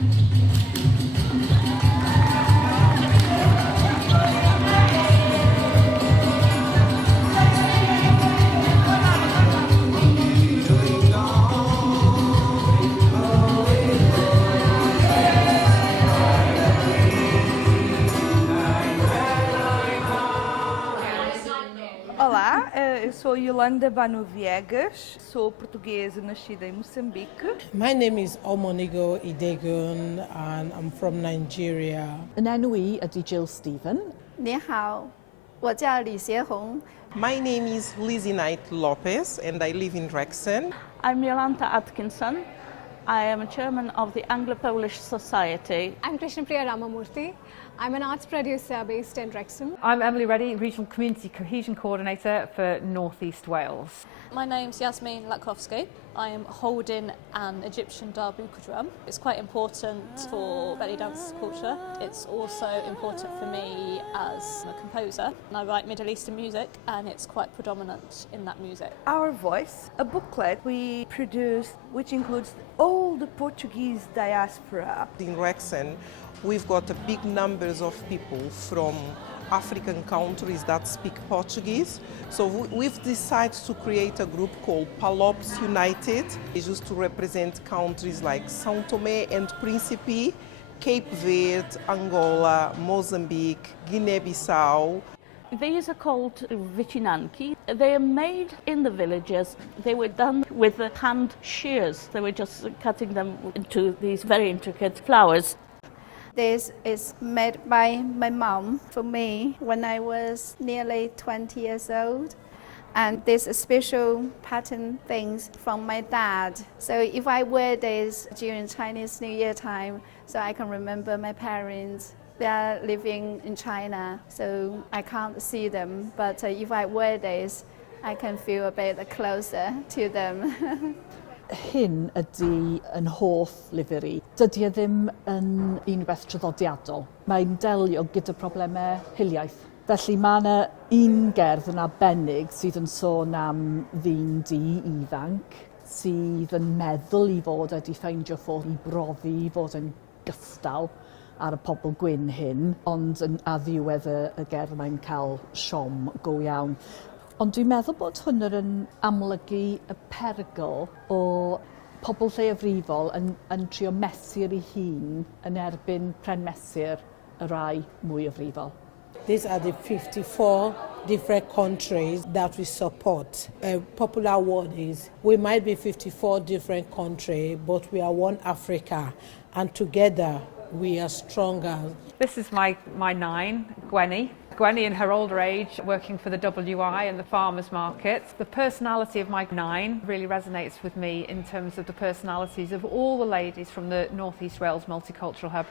Olá, eu sou Yolanda Viegas, sou portuguesa nascida em Moçambique. My name is Omonigo Idegun and I'm from Nigeria. Yn enw I ydy Jill Stephen. 你好，我叫李协红。 My name is Lizzie Knight Lopez and I live in Wrexham. I'm Yolanta Atkinson. I am a chairman of the Anglo-Polish Society. I'm Krishnapriya Ramamurthy. I'm an arts producer based in Wrexham. I'm Emily Reddy, Regional Community Cohesion Coordinator for North East Wales. My name's Yasmin Latkowski. I am holding an Egyptian darbuka drum. It's quite important for belly dance culture. It's also important for me as a composer. And I write Middle Eastern music and it's quite predominant in that music. Our Voice, a booklet we produced which includes all the Portuguese diaspora. In Wrexham, we've got a big numbers of people from African countries that speak Portuguese. So we've decided to create a group called Palops United. It's just to represent countries like São Tomé and Príncipe, Cape Verde, Angola, Mozambique, Guinea-Bissau. These are called vicinanki. They are made in the villages. They were done with the hand shears. They were just cutting them into these very intricate flowers. This is made by my mom for me when I was nearly 20 years old. And this special pattern things from my dad. So if I wear this during Chinese New Year time, so I can remember my parents. They are living in China, so I can't see them. But if I wear this, I can feel a bit closer to them. Hyn ydy yn hoff lyfr i. Dydy e ddim yn unrhyw traddodiadol. Mae'n delio gyda problemau hiliaeth. Felly mae yna un gerdd yn arbennig sydd yn sôn am ddyn di ifanc sydd yn meddwl i fod wedi ffeindio ffordd i brofi i fod yn gystal ar y pobl gwyn hyn, ond a ddiwedd y gerdd mae'n cael siom go iawn. Ond dwi'n meddwl bod hwnna yn amlygu y perygl o pobl lleiafrifol yn trio mesur ei hun yn erbyn pren mesur y rai mwy o frifol. These are the 54 different countries that we support. A popular word is, we might be 54 different countries, but we are one Africa, and together we are stronger. This is my nine, Gwenny. Gwenny in her older age, working for the WI and the farmers market. The personality of my nine really resonates with me in terms of the personalities of all the ladies from the North East Wales Multicultural Hub.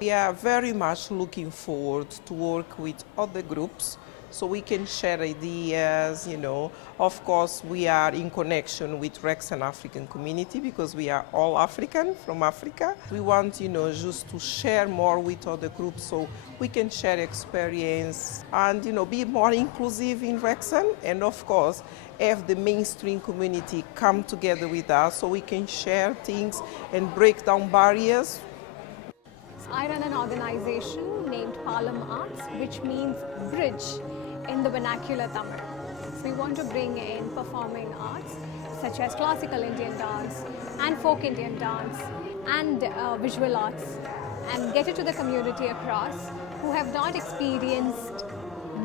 We are very much looking forward to work with other groups so we can share ideas, you know. Of course, we are in connection with Wrexham African community because we are all African from Africa. We want, you know, just to share more with other groups so we can share experience and, you know, be more inclusive in Wrexham and, of course, have the mainstream community come together with us so we can share things and break down barriers. I run an organization named Palam Arts, which means bridge in the vernacular Tamil. So we want to bring in performing arts such as classical Indian dance and folk Indian dance and visual arts and get it to the community across who have not experienced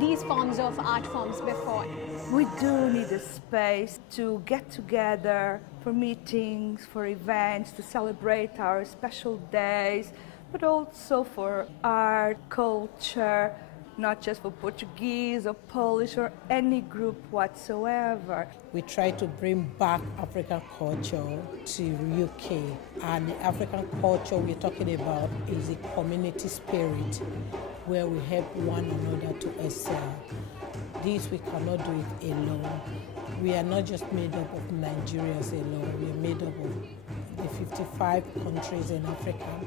these forms of art forms before. We do need a space to get together for meetings, for events, to celebrate our special days, but also for art, culture, not just for Portuguese or Polish or any group whatsoever. We try to bring back African culture to UK, and the African culture we're talking about is a community spirit where we help one another to excel. This we cannot do it alone. We are not just made up of Nigerians alone, we are made up of the 55 countries in Africa,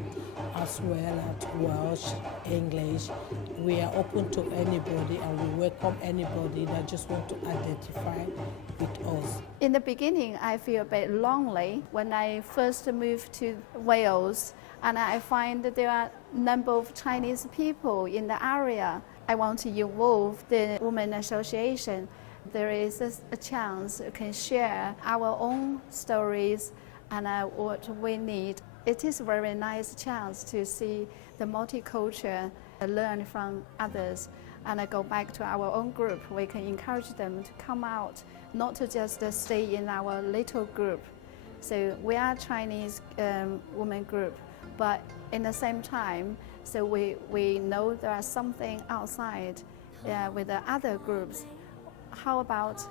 as well as Welsh, English. We are open to anybody and we welcome anybody that just want to identify with us. In the beginning, I feel a bit lonely. When I first moved to Wales, And I find that there are a number of Chinese people in the area. I want to involve the Women Association. There is a chance we can share our own stories and what we need. It is a very nice chance to see the multicultural, learn from others, and go back to our own group. We can encourage them to come out, not to just stay in our little group. So we are Chinese women group, but in the same time, so we know there is something outside with the other groups. How about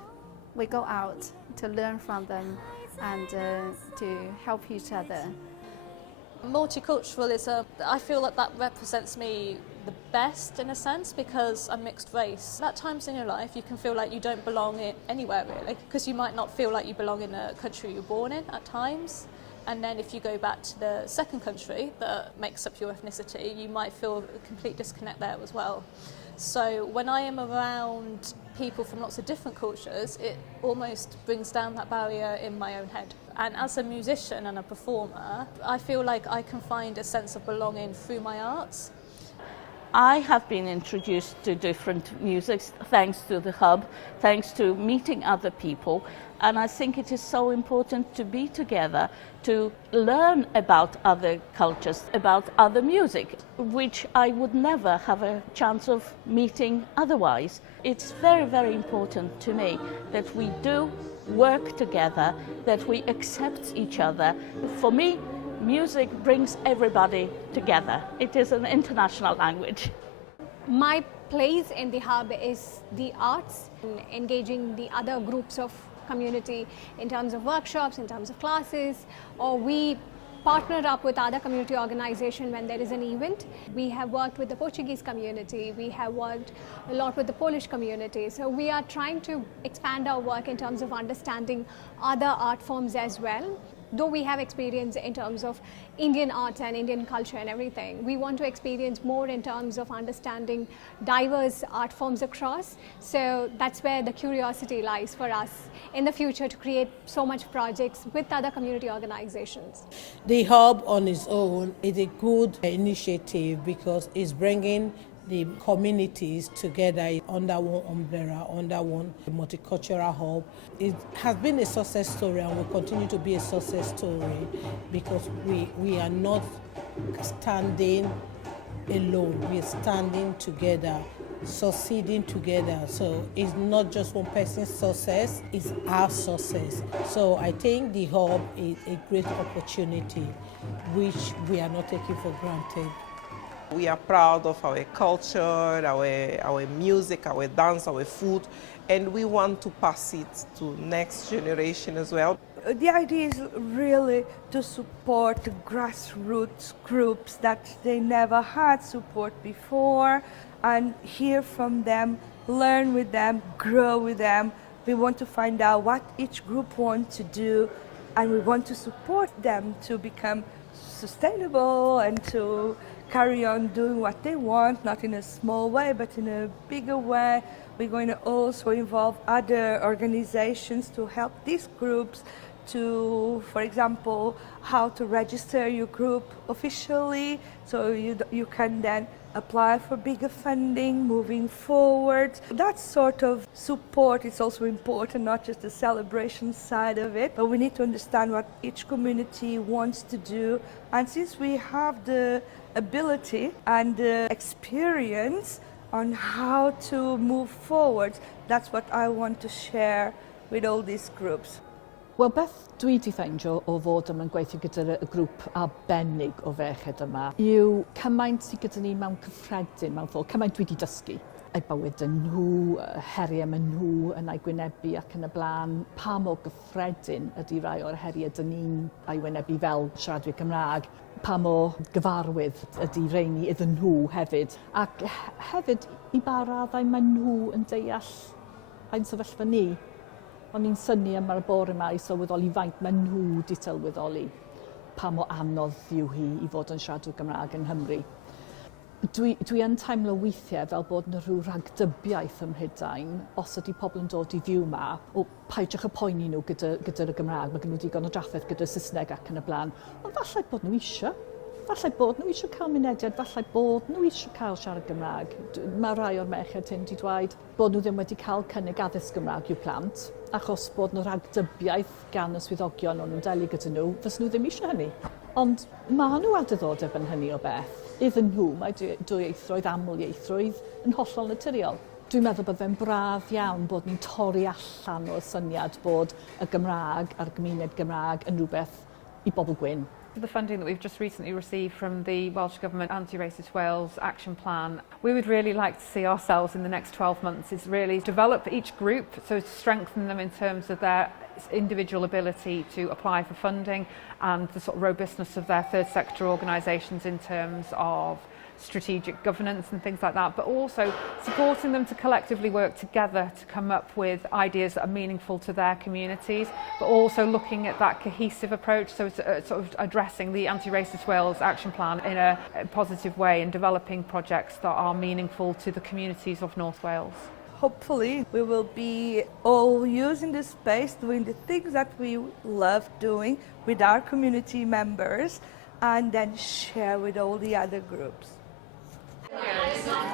we go out to learn from them and to help each other? Multiculturalism, I feel that that represents me the best in a sense because I'm mixed race. At times in your life you can feel like you don't belong anywhere really, because you might not feel like you belong in a country you're born in at times, and then if you go back to the second country that makes up your ethnicity, you might feel a complete disconnect there as well. So when I am around people from lots of different cultures, it almost brings down that barrier in my own head. And as a musician and a performer, I feel like I can find a sense of belonging through my arts. I have been introduced to different musics thanks to the hub, thanks to meeting other people, and I think it is so important to be together, to learn about other cultures, about other music, which I would never have a chance of meeting otherwise. It's very, very important to me that we do work together, that we accept each other. For me, music brings everybody together. It is an international language. My place in the hub is the arts, engaging the other groups of community in terms of workshops, in terms of classes, or we partner up with other community organizations when there is an event. We have worked with the Portuguese community, we have worked a lot with the Polish community, so we are trying to expand our work in terms of understanding other art forms as well. Though we have experience in terms of Indian art and Indian culture and everything, we want to experience more in terms of understanding diverse art forms across. So that's where the curiosity lies for us in the future to create so much projects with other community organizations. The hub on its own is a good initiative because it's bringing the communities together under one umbrella, under one multicultural hub. It has been a success story and will continue to be a success story because we are not standing alone, we are standing together, succeeding together. So it's not just one person's success, it's our success. So I think the hub is a great opportunity which we are not taking for granted. We are proud of our culture, our music, our dance, our food, and we want to pass it to next generation as well. The idea is really to support the grassroots groups that they never had support before and hear from them, learn with them, grow with them. We want to find out what each group wants to do, and we want to support them to become sustainable and to carry on doing what they want, not in a small way, but in a bigger way. We're going to also involve other organizations to help these groups to, for example, how to register your group officially, so you can then apply for bigger funding moving forward. That sort of support is also important, not just the celebration side of it, but we need to understand what each community wants to do. And since we have the ability and the experience on how to move forward, that's what I want to share with all these groups. Wel, beth dwi wedi ffeindio o fod yma'n gweithio gyda'r grŵp arbennig o ferched yma yw cymaint sydd gyda ni mewn cyffredin, mewn ffordd, cymaint dwi wedi dysgu. Eu bywyd yn nhw, heriau yn nhw yn ei gwynebu ac yn y blaen. Pa mor gyffredin ydy rai o'r heriau dyn ni'n ei wynebu fel siaradwyr Cymraeg. Pa mor gyfarwydd ydy reini iddyn nhw hefyd. Ac hefyd, i ba raddau mae nhw yn deall ein sefyllfa ni. O'n i'n synnu yma ar y bore yma i sylweddoli faint mae nhw wedi sylweddoli pa mor anodd yw hi i fod yn siaradwr Gymraeg yng Nghymru. Dwi yn teimlo weithiau fel bod yna rhyw rhagdybiaeth ym Mhrydain os ydy pobl yn dod i fyw yma o peidiwch y poeni nhw gyda'r Gymraeg, mae gen nhw digon o drafferth gyda'r Saesneg ac yn y blaen. Ond falle bod nhw eisiau Falle bod nhw eisiau cael mynediad, falle bod nhw eisiau cael siarad Gymraeg. Mae rai o'r merched hyn wedi dweud bod nhw ddim wedi cael cynnig addysg Gymraeg i'w plant, achos bod nhw rhagdybiaeth gan y swyddogion o'n nhw'n delu gyda nhw, fys nhw ddim eisiau hynny. Ond mae nhw a diddordeb yn hynny o beth. Iddyn nhw, mae dwyieithrwydd, amlieithrwydd yn hollol naturiol. Dwi'n meddwl bod fe'n braf iawn bod ni'n torri allan o'r syniad bod y Gymraeg a'r gymuned Gymraeg yn rhywbeth I bobl gwyn. The funding that we've just recently received from the Welsh Government Anti-Racist Wales Action Plan, we would really like to see ourselves in the next 12 months is really develop each group, so to strengthen them in terms of their individual ability to apply for funding and the sort of robustness of their third sector organisations in terms of strategic governance and things like that, but also supporting them to collectively work together to come up with ideas that are meaningful to their communities, but also looking at that cohesive approach, so it's sort of addressing the Anti-Racist Wales Action Plan in a positive way and developing projects that are meaningful to the communities of North Wales. Hopefully we will be all using this space, doing the things that we love doing with our community members and then share with all the other groups. Yeah,